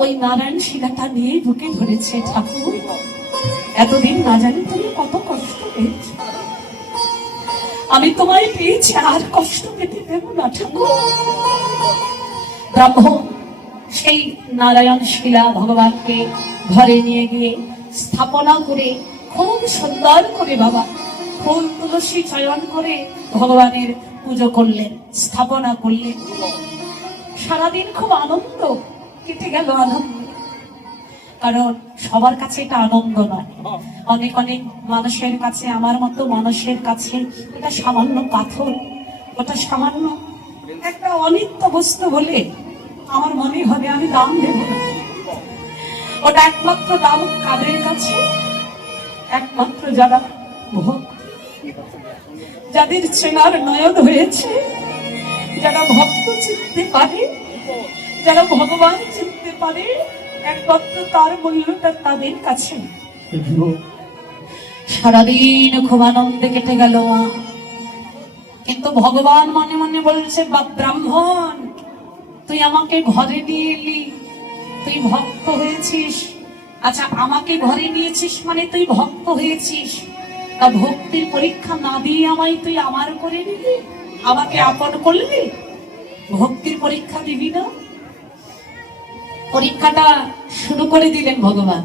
ওই নারায়ণ শিলাটা নিয়ে বুকে ধরেছে। ঠাকুর, এতদিন না জানি তুমি কত কষ্ট পেয়েছ, আমি তোমায় পেয়েছি, আর কষ্ট পেতে দেব না ঠাকুর। ব্রাহ্মণ সেই নারায়ণ শিলা ভগবানকে ঘরে নিয়ে গিয়ে স্থাপনা করে খুব সুন্দর করে বাবা ফুল তুলসী চয়ন করে ভগবানের পুজো করলেন, স্থাপনা করলেন। সারাদিন খুব আনন্দ কেটে গেল, আনন্দ। কারণ সবার কাছে এটা আনন্দ নয়, অনেক অনেক মানুষের কাছে, আমার মতো মানুষের কাছে এটা সামান্য পাথর, ওটা সামান্য একটা অনিত্য বস্তু বলে আমার মনে হবে আমি দাম দেব না। ওটা একমাত্র দাম কাদের কাছে? একমাত্র যারা ভক্ত, যাদের চেনার নয়ন হয়েছে, যারা ভক্ত চিনতে পারে, যারা ভগবান চিনতে পারে, একমাত্র তার মূল্যটা তাদের কাছে। সারাদিন খুব আনন্দে কেটে গেল। কিন্তু ভগবান মনে মনে বলছে, ব্রাহ্মণ তুই আমাকে ঘরে নিয়ে এলি, তুই ভক্ত হয়েছিস। আচ্ছা, আমাকে ঘরে নিয়েছিস মানে তুই ভক্ত হয়েছিস, তা ভক্তির পরীক্ষা না দিয়ে আমায় তুই আমার করে নিলি, আমাকে আপন করলি, ভক্তির পরীক্ষা দিবি না? পরীক্ষাটা শুরু করে দিলেন ভগবান।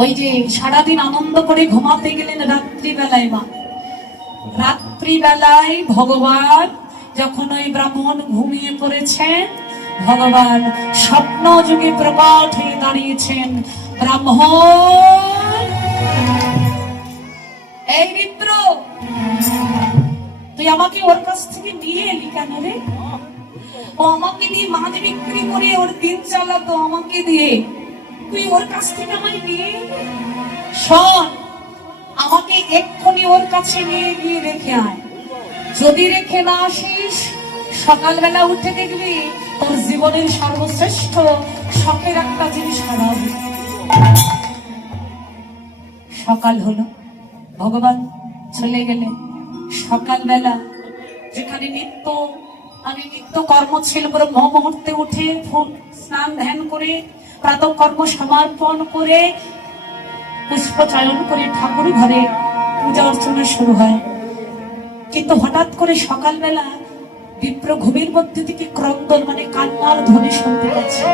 ওই যে সারাদিন আনন্দ করে ঘুমাতে গেলেন রাত্রিবেলায়, মা রাত্রিবেলায় ভগবান যখন ওই ব্রাহ্মণ ঘুমিয়ে পড়েছেন, ভগবান স্বপ্ন যুগে প্রকট হয়ে দাঁড়িয়েছেন। ব্রাহ্মণ, এই মিত্র, তুই আমাকে ওর কাছ থেকে নিয়ে এলি কেন রে? ও আমাকে দিয়ে মাছ বিক্রি করে ওর দিন চালাতো, আমাকে দিয়ে তুই ওর কাছ থেকে আমায় নিয়ে এলি? শোন, আমাকে এক্ষুনি ওর কাছে নিয়ে গিয়ে রেখে আয়। যদি রেখে না আসিস, সকালবেলা উঠে দেখবি তোর জীবনের সর্বশ্রেষ্ঠ শখের একটা জিনিস হারাবে। সকাল হলো, ভগবান চলে গেলেন। সকালবেলা যেখানে নিত্য কর্ম ছিল, ব্রহ্ম মুহূর্তে উঠে ফুল স্নান ধ্যান করে প্রাতঃ কর্ম সমর্পণ করে পুষ্প চয়ন করে ঠাকুর ঘরে পূজা অর্চনা শুরু হয়। কিন্তু হঠাৎ করে সকালবেলা বিপ্র ঘুমের মধ্যে থেকে ক্রন্দন মানে কান্নার ধ্বনি শুনতে পাচ্ছে।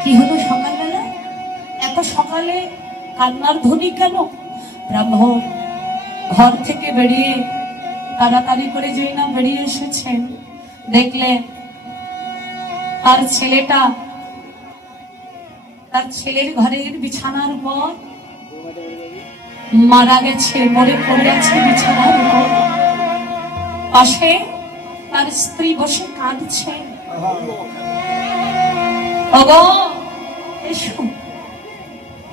কি হলো সকালবেলা? এত সকালে কান্নার ধ্বনি কেন? ব্রাহ্মণ ঘর থেকে বেরিয়ে তাড়াতাড়ি করে যেই না বেরিয়ে এসেছেন, দেখলেন তার ছেলের ঘরের বিছানার উপর মারা গেছে, মরে পড়ে আছে বিছানার উপর। পাশে তার স্ত্রী বসে কাঁদছে। এসো,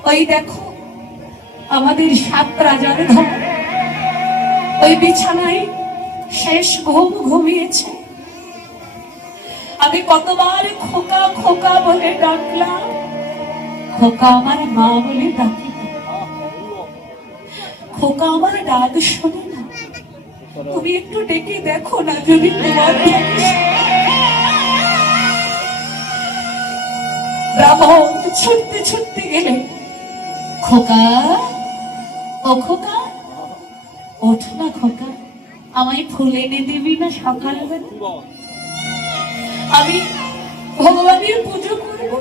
ওই দেখো আমাদের 7 রাজার ধন ওই বিছানায় শেষ ঘুম ঘুমিয়েছে। আমি কতবার খোকা খোকা বলে ডাকলাম, খোকা আমার মা বলে ডাকি, খোকা আমার ডাক শোনে না। তুমি একটু ডেকে দেখো না, যদি তোমার ব্রাহ্মণ ছুটতে ছুটতে গেলে, খোকা, ও খোকা, ওঠ না খোকা, আমায় ফুল এনে দিবি না সকালবেলা? আমি ভগবানের পুজো করবো,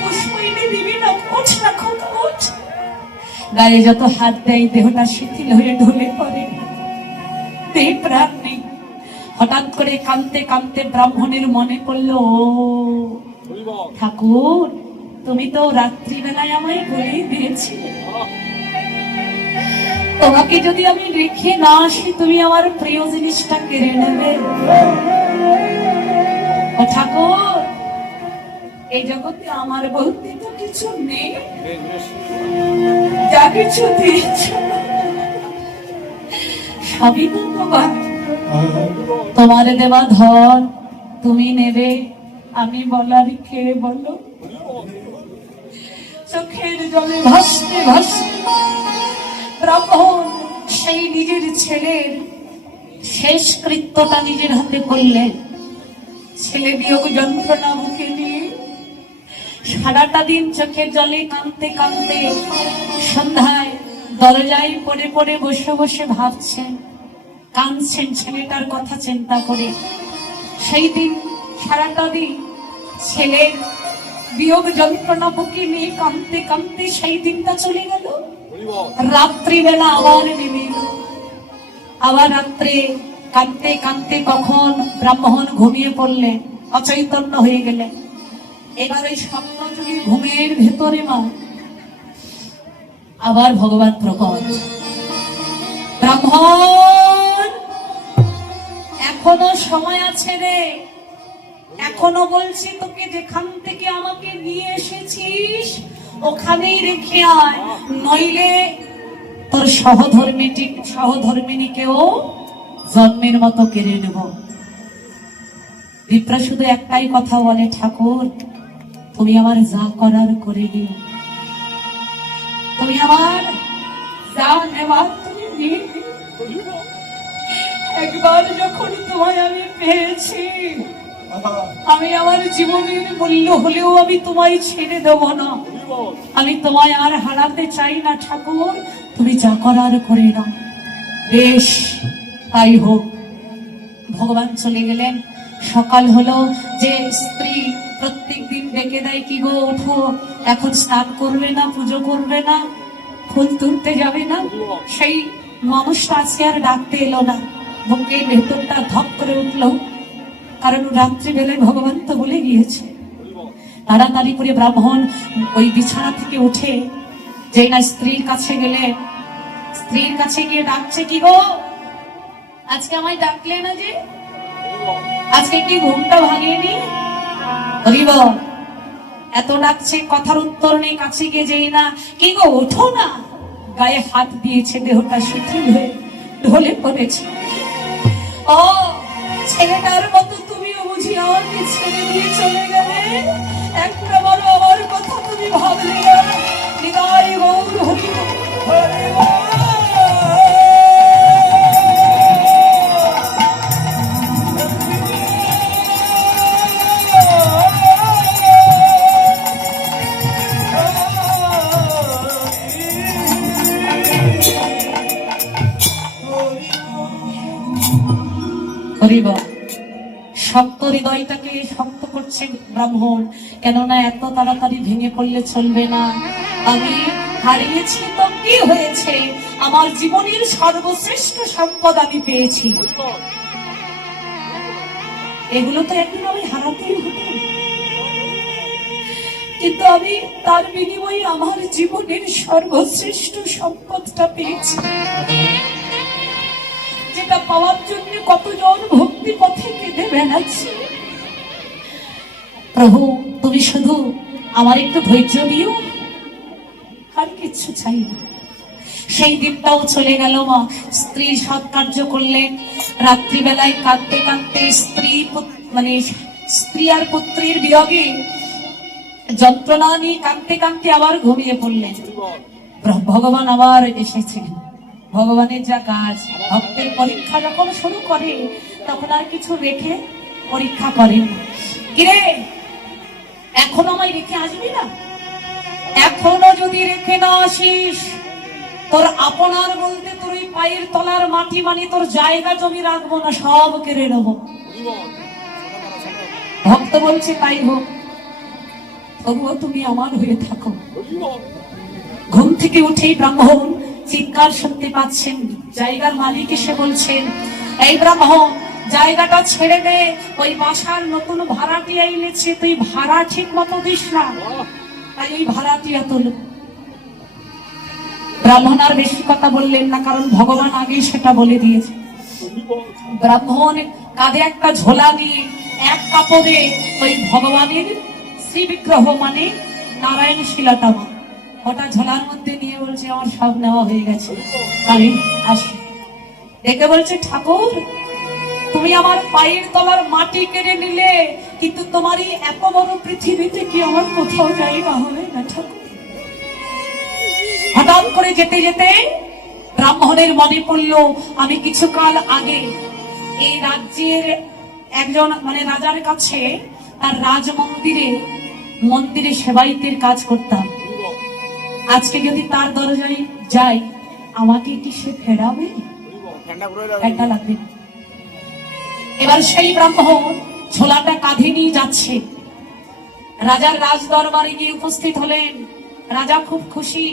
পুষ্প এনে দিবি না? ওঠ না খোকা, ওঠ। গায়ে যত হাত দেয় দেহটা শিথিল হয়ে ঢলে পড়ে, দেহ প্রাণ নেই। হঠাৎ করে কাঁদতে কাঁদতে ব্রাহ্মণের মনে পড়লো, ঠাকুর তুমি তো রাত্রিবেলায় আমায় বলেই দিয়েছিলে, তোমাকে যদি আমি রেখে না আসি তুমি আমার প্রিয় জিনিসটা কেড়ে নেবে। ঠাকুর, এই জগতে আমার বলতে তো কিছু নেই, যা কিছু দিয়েছ সবই তো তোমার দেওয়া ধন, তুমি নেবে, আমি বলার কে বলো? চোখের জলে ভাসতে ভাসতে ব্রাহ্মণ সেই নিজের ছেলের শেষ কৃত্যটা নিজের হাতে করলেন। ছেলে বিয়োগ যন্ত্রণা বুকে নিয়ে সারাটা দিন চোখের জলে কাঁদতে কাঁদতে সন্ধ্যায় দরজায় পড়ে পড়ে বসে বসে ভাবছেন, কাঁদছেন ছেলেটার কথা চিন্তা করে। সেই দিন সারাটা দিন ছেলের বিয়োগ যন্ত্রণা বুকে নিয়ে কাঁদতে কাঁদতে সেই দিনটা চলে গেল। রাত্রিবেলা আবার নেমে এলো। আবার রাত্রে কাঁদতে কাঁদতে কখন ব্রাহ্মণ ঘুমিয়ে পড়লেন, অচৈতন্য হয়ে গেলেন। এবার ওই স্বপ্নযোগী ঘুমের ভেতরে মা আবার ভগবান প্রকট। ব্রাহ্মণ, এখনো সময় আছে রে, এখনো বলছি তোকে যেখান থেকে আমাকে নিয়ে এসেছিস ওখানেই রেখে আয়, নইলে তোর সহধর্মিনীকেও জন্মের মতো কেড়ে নেব। বিপ্র শুধু একটাই কথা বলে, ঠাকুর তুমি আমার যা করার করে দিও, তুমি আমার যা নেওয়ার তুমি নিয়ে নিও। একবার যখন তোমায় আমি পেয়েছি, আমি আমার জীবনের মূল্য হলেও আমি তোমায় ছেড়ে দেব না। আমি তোমায় আর হারাতে চাই না ঠাকুর, তুমি যা করার করে নাও। বেশ, তাই হোক। ভগবান চলে গেলেন। সকাল হলো, যে স্ত্রী প্রত্যেক দিন ডেকে দেয়, কি গো ওঠো, এখন স্নান করবে না, পুজো করবে না, ফুল তুলতে যাবে না, সেই মানুষটা আজকে আর ডাকতে এলো না। বুকের ভেতরটা ধপ করে উঠলো, কারণ রাত্রিবেলায় ভগবান তো বলে গিয়েছে। তাড়াতাড়ি করে ব্রাহ্মণ ওই বিছানা থেকে উঠে যেই না স্ত্রীর কাছে গেলে, স্ত্রীর কাছে গিয়ে ডাকছে, কি গো আজকে আমায় ডাকলে না যে, আজকে কি ঘুমটা ভাঙেনি? হরিব এত ডাকছে, কথার উত্তর নেই। কাছে গিয়ে যেই না, কি গো ওঠো না, গায়ে হাত দিয়েছে, দেহটা শিথিল হয়ে ঢলে পড়েছে। ও ছেলেটার মতো তুমিও বুঝি আমাকে ছেড়ে দিয়ে চলে গেলে, একটা বড় আমার কথা তুমি ভাবলে না। হৃদয় গৌর হরিব হরিব। শক্ত হৃদয়টাকে শক্ত করছে ব্রাহ্মণ, কেননা এত তাড়াতাড়ি ভেঙে পড়লে চলবে না। আমি হারিয়েছি তো কি হয়েছে, আমার জীবনের সর্বশ্রেষ্ঠ সম্পদ আমি পেয়েছি। এগুলো তো একদিন আমি হারাতেই হতো, কিন্তু আমি তার বিনিময়ে আমার জীবনের সর্বশ্রেষ্ঠ সম্পদটা পেয়েছি, যেটা পাওয়ার জন্য কতজন ভক্তি পথে কেঁদে বেড়াচ্ছে। প্রভু তুমি শুধু আমার একটু ধৈর্য দিও, আর কিছু চাই না। সেই দিনটাও চলে গেল। মা স্ত্রী সৎকার্য করলেন। রাত্রিবেলায় কাঁদতে কাঁদতে স্ত্রী আর পুত্রীর বিয়োগে যন্ত্রণা নিয়ে কাঁদতে কাঁদতে আবার ঘুমিয়ে পড়লেন। ভগবান আবার এসেছেন। ভগবানের যা কাজ, ভক্তের পরীক্ষা যখন শুরু করে তখন আর কিছু রেখে পরীক্ষা করেন। কিরে এখনো আমায় রেখে আসবি না? এখনো যদি রেখে না আসিস, তোর আপনার বলতে তোর ওই পায়ের তলার মাটি, মানে তোর জায়গা জমি রাখবো না, সব কেড়ে নেবো। ভক্ত বলছে তাই হোক, তবুও তুমি আমার হয়ে থাকো। ঘুম থেকে উঠেই ব্রাহ্মণ চিৎকার শুনতে পাচ্ছেন। জায়গার মালিক এসে বলছেন, এই ব্রাহ্মণ জায়গাটা ছেড়ে দে, ওই বাসার নতুন ভাড়াটিয়া এনেছে, তুই ভাড়া ঠিক মতো দিস না, তাই ওই ভাড়াটিয়া তোল। ব্রাহ্মণ আর বেশি কথা বললেন না, কারণ ভগবান আগেই সেটা বলে দিয়েছে। ব্রাহ্মণ কাঁধে একটা ঝোলা দিয়ে এক কাপড়ে ওই ভগবানের শ্রী বিগ্রহ, মানে নারায়ণ শিলাটা ওটা ঝোলার মধ্যে নিয়ে বলছে, আমার সব নেওয়া হয়ে গেছে, আমি আসি। দেখে বলছে, ঠাকুর তুমি আমার পায়ের তলার মাটি কেড়ে নিলে, কিন্তু তোমারই এত বড় পৃথিবীতে কি আমার কোথাও জায়গা হবে না ঠাকুর? হঠাৎ করে যেতে যেতে ব্রাহ্মণের মনে পড়লো, আমি কিছুকাল আগে এই রাজ্যের একজন মানে রাজার কাছে তার রাজমন্দিরে মন্দিরে সেবাইতের কাজ করতাম, আজকে যদি তার দরজায় যাই আমাকে কি সে ফেরাবে? একটা লাগবে। এবার সেই ব্রাহ্মণ ঝোলাটা কাঁধে নিয়ে যাচ্ছে, রাজার রাজ দরবারে গিয়ে উপস্থিত হলেন। রাজা খুব খুশি,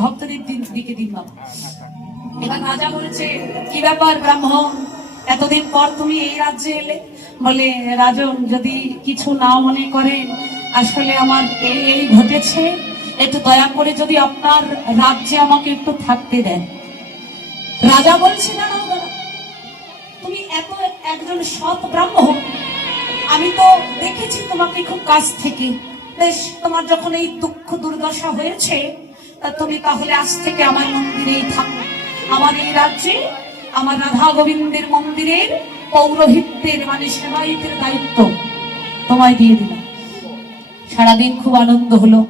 ভক্তদের দিকে দিন বাবা। এবার রাজা বলছে, কি ব্যাপার ব্রাহ্মণ, এতদিন পর তুমি এই রাজ্যে এলে? বলে, রাজন যদি কিছু না মনে করেন, আসলে আমার এই ঘটেছে, একটু দয়া করে যদি আপনার রাজ্যে আমাকে একটু থাকতে দেন। রাজা বলছে, না না, তুমি এত একজন সৎ ব্রাহ্মণ, আমি তো দেখেছি তোমাকে খুব কাছ থেকে, বেশ তোমার যখন এই দুঃখ দুর্দশা হয়েছে, তা তুমি তাহলে আজ থেকে আমার মন্দিরেই থাকো। আমার এই রাজ্যে আমার রাধা গোবিন্দের মন্দিরের পৌরোহিত্যের মানে সেবায়িতের দায়িত্ব তোমায় দিয়ে দিলাম। সারাদিন খুব আনন্দ হলো,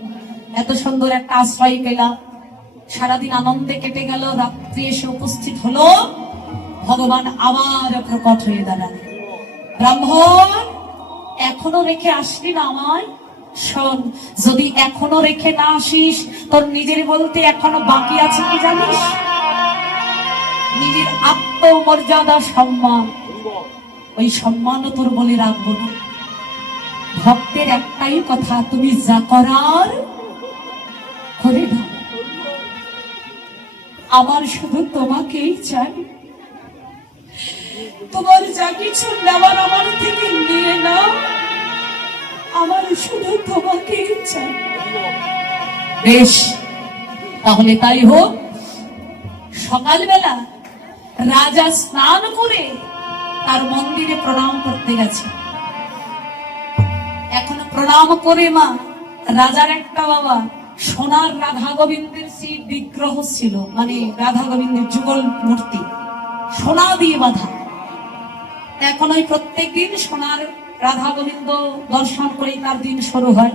এত সুন্দর একটা আশ্রয় পেলাম, সারাদিন আনন্দে কেটে গেল। রাত্রি এসে উপস্থিত হলো, ভগবান আবার প্রকট হয়ে দাঁড়ালেন। ব্রাহ্মণ, এখনো রেখে আসলি না আমায়? শোন, যদি এখনো রেখে না আসিস, তোর নিজের বলতে এখনো বাকি আছে কি জানিস? নিজের আত্মমর্যাদা, সম্মান, ওই সম্মানও তোর বলে রাখবো না। ভক্তের একটাই কথা, তুমি যা করার করে দাও, আমার শুধু তোমাকেই চাই। তোমার যা কিছু নেওয়ার আমার থেকে নিয়ে নাও, আমার শুধু তোমাকেই চাই। বেশ, তাহলে তাই হোক। সকালবেলা রাজা স্নান করে তার মন্দিরে প্রণাম করতে গেছে। এখন প্রণাম করে মা, রাজার একটা বাবা সোনার রাধা গোবিন্দের সেই বিগ্রহ ছিল, মানে রাধা গোবিন্দের যুগল মূর্তি, সোনা দিয়ে বাঁধা। এখন ওই প্রত্যেক দিন সোনার রাধা গোবিন্দ দর্শন করে তার দিন শুরু হয়।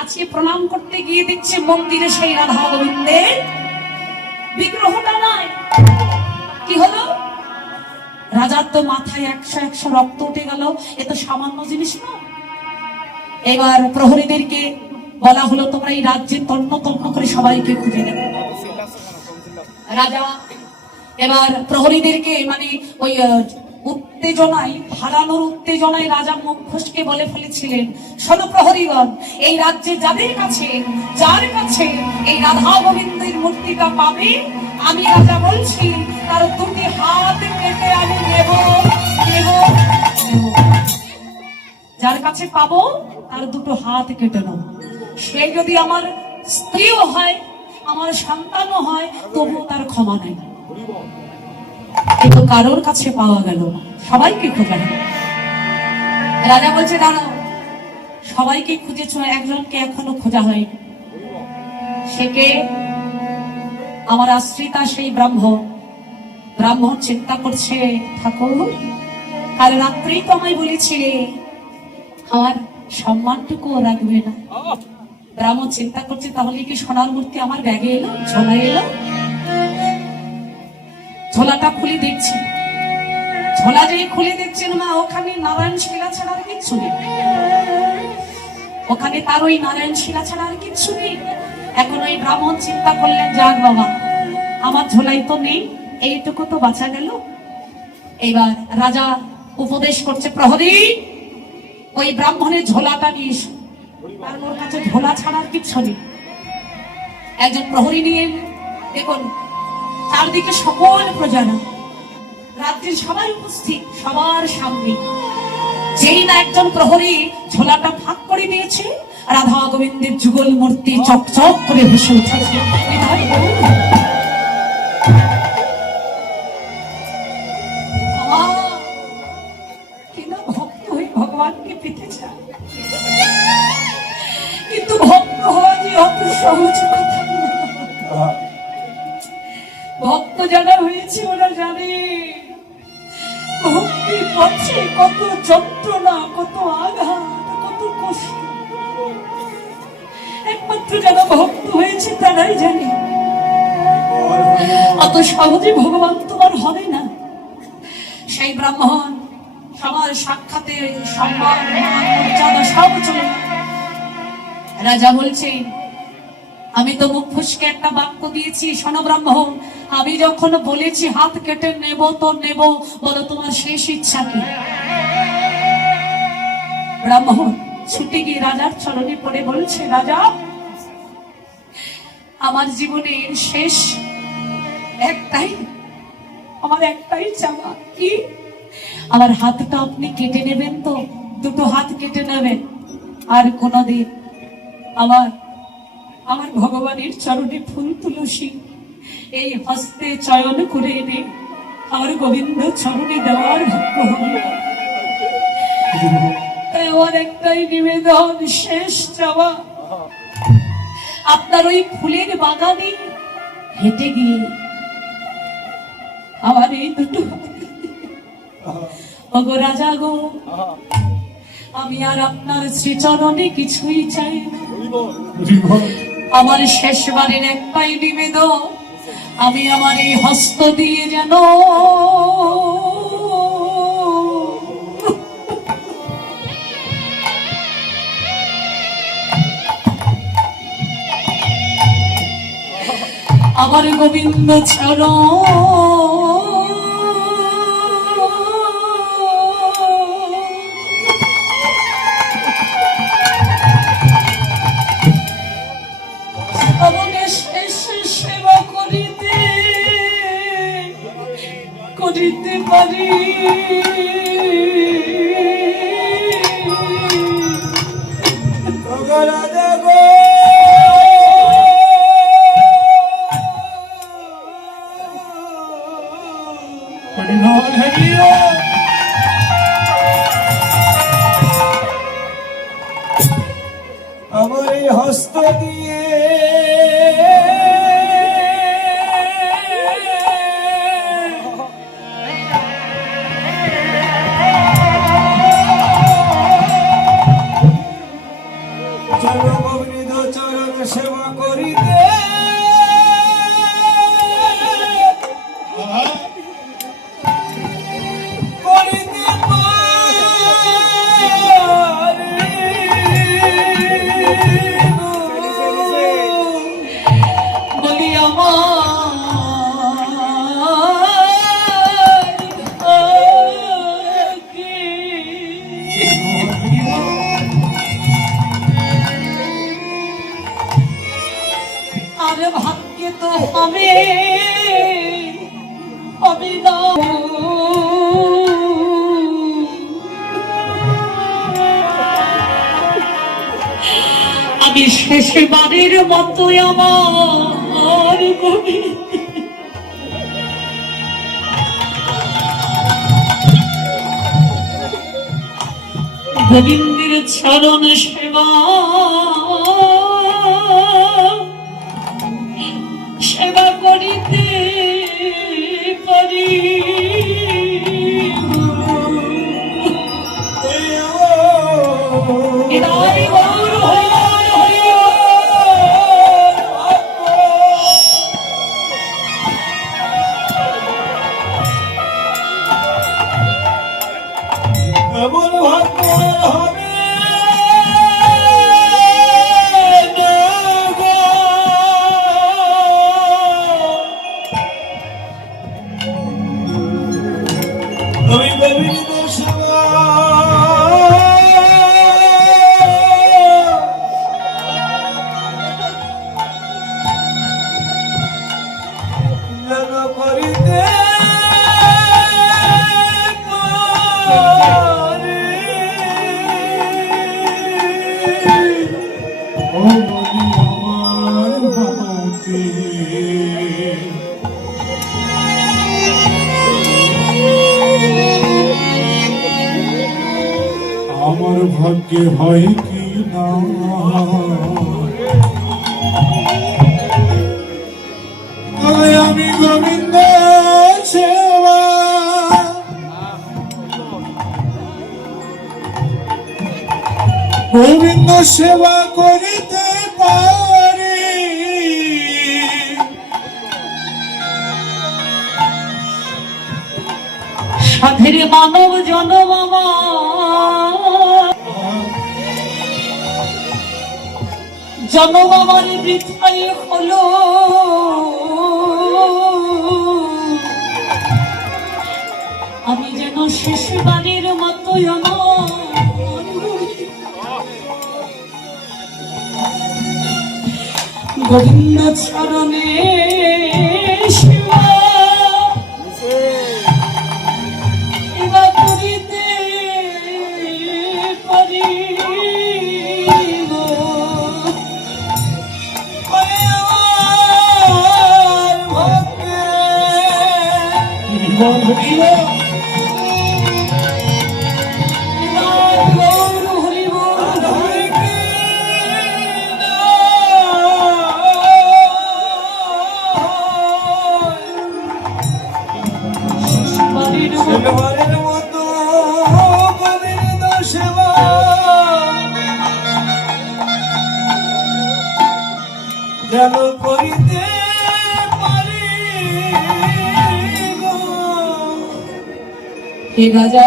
আজকে প্রণাম করতে গিয়ে দেখছে মন্দিরে সেই রাধা গোবিন্দের বিগ্রহটা নাই। কি হলো? রাজার তো মাথায় 100 রক্ত উঠে গেল, এ তো সামান্য জিনিস না। এবার প্রহরীদেরকে বলা হলো, তোমরা এই রাজ্যে তন্ন তন্ন করে সবাইকে খুঁজে নেবে। রাজা এবার প্রহরীদেরকে মানে ওই উত্তেজনায়, হারানোর উত্তেজনায় রাজা মুখ ফসকে বলে ফেলেছিলেন, শোনো প্রহরীগণ, এই রাজ্যে যাদের কাছে, যার কাছে এই রাধা গোবিন্দের মূর্তিটা পাবে, আমি রাজা বলছি তার দুটি হাত কেটে আমি নেব নেব। যার কাছে পাবো তার দুটো হাত কেটে নেব। সে যদি আমার স্ত্রীও হয়, আমার সন্তানও হয়, তবুও তার ক্ষমা নেই। কিন্তু কারোর কাছে পাওয়া গেল না, সবাইকে খোঁজা গেল। রাজা বলছে, দাঁড়াও, সবাইকে খুঁজেছ, একজনকে এখনো খোঁজা হয়নি। সে কে? আমার আশ্রিতা সেই ব্রাহ্মণ। ব্রাহ্মণ চিন্তা করছে, ঠাকুর, কাল রাত্রেই তো আমায় বলেছিলে আমার সম্মানটুকু রাখবে না। ব্রাহ্মণ চিন্তা করছে, তাহলে কি সোনার মূর্তি আমার ব্যাগে এলো, ঝোলায় এলো? ঝোলাটা খুলে দেখছি, ঝোলা যেই খুলে দেখছেন মা, ওখানে নারায়ণ শিলা ছাড়া আর কিচ্ছু নেই। ওখানে তার ওই নারায়ণ শিলা ছাড়া আর কিচ্ছু নেই। এখন ওই ব্রাহ্মণ চিন্তা করলেন, যাক বাবা, আমার ঝোলাই তো নেই, এইটুকু তো বাঁচা গেল। এবার রাজা উপদেশ করছে, প্রহরী, ওই ব্রাহ্মণের ঝোলাটা নিয়ে এসো, আর ওর কাছে ঝোলা ছাড়ার কিচ্ছু নেই। একজন প্রহরী নিয়ে, দেখুন চারদিকে সকল প্রজারা, রাত্রির সবাই উপস্থিত, সবার সামনে। যেই না একজন প্রহরী ঝোলাটা ফাঁক করে দিয়েছে, রাধা গোবিন্দের যুগল মূর্তি চকচক করে ভেসে উঠেছে। ভক্ত হয়ে ভগবানকে পেতে চায়, কিন্তু ভক্ত হওয়া যে অত সহজ কথা না। ভক্ত যারা হয়েছে ওরা জানে ভক্তির পথে কত যন্ত্রণা, কত আঘাত, কত কষ্ট। একমাত্র যারা ভক্ত হয়েছে তারাই জানে অত সহজে ভগবান তোমার হবে না। সেই ব্রাহ্মণ সবার সাক্ষাতে সম্মান মর্যাদা সব চলে, রাজা বলছে, আমি তো মুখ ফুসকে একটা বাক্য দিয়েছি, শোনো ব্রাহ্মণ, আমি যখন বলেছি হাত কেটে নেব তো নেব, বলো তোমার শেষ ইচ্ছা কি? ব্রাহ্মণ ছুটে গিয়ে রাজার চরণে পড়ে বলছে, রাজা, আমার জীবনের শেষ একটাই, আমার একটাই চাওয়া, কি? আমার হাতটা আপনি কেটে নেবেন তো, দুটো হাত কেটে নেবেন, আর কোনদিন আমার আমার ভগবানের চরণে ফুল তুলসী এই হস্তে চয়ন করে এনে আমার গোবিন্দ চরণে দেওয়ার ভাগ্য হবে। আমার একটাই নিবেদন, শেষ চাওয়া, আপনার ওই ফুলের বাগানে হেঁটে গিয়ে আমার এই দুটো, ওগো রাজা গো, আমি আর আপনার শ্রীচরণে কিছুই চাই না। আমার শেষবারের একটাই নিবেদন, আমি আমার এই হস্ত দিয়ে যেন আমার গোবিন্দ চরণ করিতে পারি। রাজা গো, আমার এই হস্ত দিয়ে চরণ সেবা করিতে বলি আমার ভাগ্যে তো হবে হবে না। আমি শেষবারের মতো আমার গোবিন্দের চরণ সেবা সেবা করিতে পারি। এমন ভাগ্য হবে আমি গোবিন্দ সেবা করিতে আমার ভাগ্যে হয় কি না আমি গোবিন্দ সেবা গোবিন্দ সেবা করিতে পারি। সাধের মানব জনম আমার জন্ম আমার বৃথাই হলো, আমি যেন শেষবারের মতো আমার গোবিন্দ চরণে শিবা এবার করিতে পারি। শেষবারের মতো গোবিন্দ সেবা যেন করিতে পারি গো। হে রাজা,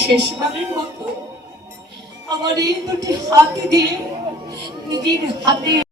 শেষবারের মতো আমার এই দুটি হাত দিয়ে নিজের হাতে